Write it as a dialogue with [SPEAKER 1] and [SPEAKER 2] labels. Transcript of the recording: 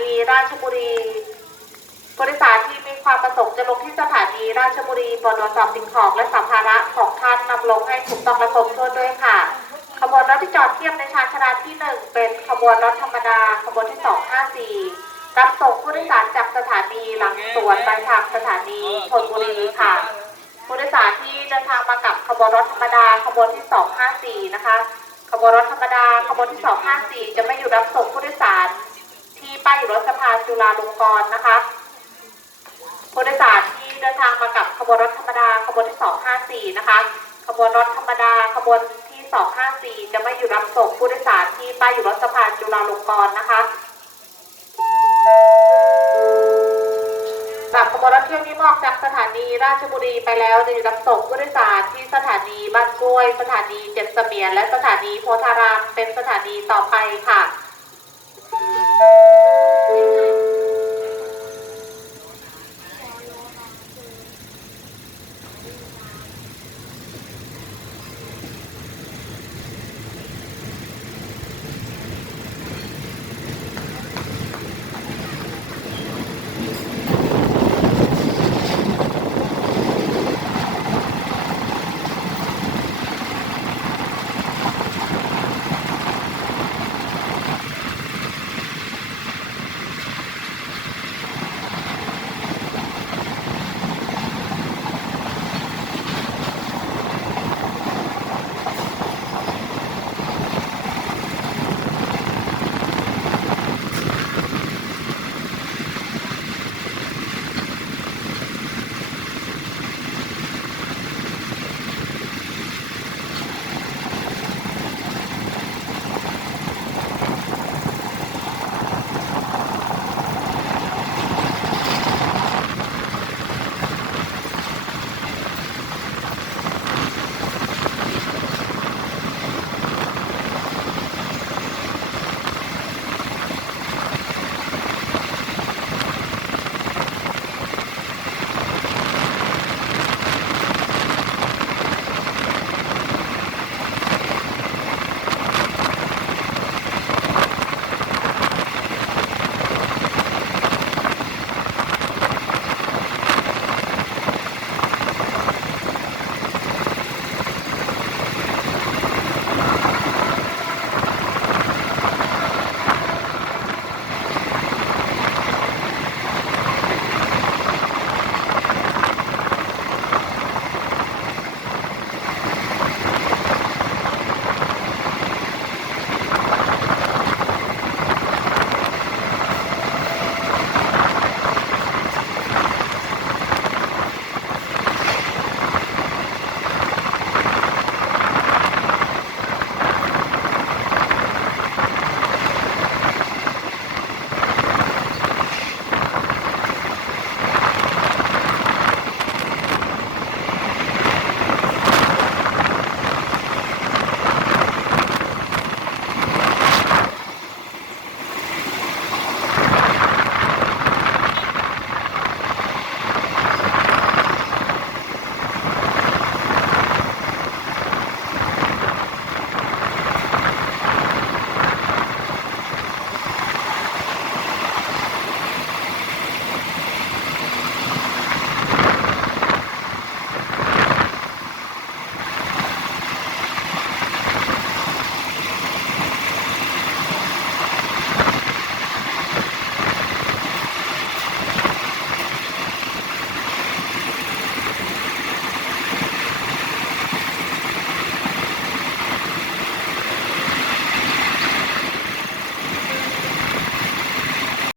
[SPEAKER 1] ดีราชบุรีบริษัทที่มีความประสงค์จะลงที่สถานีราชบุรีบปรดรวจสอบสิ่งของและสัมภาระของท่านนำลงให้ถูกต้องและครบถ้วนด้วยค่ะ ขบวนรถที่จอดเทียบในชานชาลาที่ 1 เป็นขบวนรถธรรมดา ขบวนที่ 254 รับส่งผู้โดยสารจากสถานีหลังสวนไปทางสถานีชนบุรีค่ะ ผู้โดยสารที่เดินทางมากับขบวนรถธรรมดา ขบวนที่ 254 นะคะ ขบวนรถธรรมดา ขบวนที่ 254 จะไม่อยู่รับส่งผู้โดยสาร ป้ายอยู่รถสะพานจุฬาลงกรณ์นะคะผู้โดยสารที่เดินทางมากับขบวนรถธรรมดาขบวนที่ 254 นะคะ ขบวนรถธรรมดาขบวนที่ 254 จะไม่อยู่รับส่งผู้โดยสารที่ป้ายอยู่รถสะพานจุฬาลงกรณ์นะคะตับขบวนรถเที่ยวนี้ออกจากสถานีราชบุรีไปแล้วจะอยู่รับส่งผู้โดยสารที่สถานีบ้านกล้วย สถานีเจ็ดเสมียนและสถานีโพธารามเป็นสถานีต่อไปค่ะ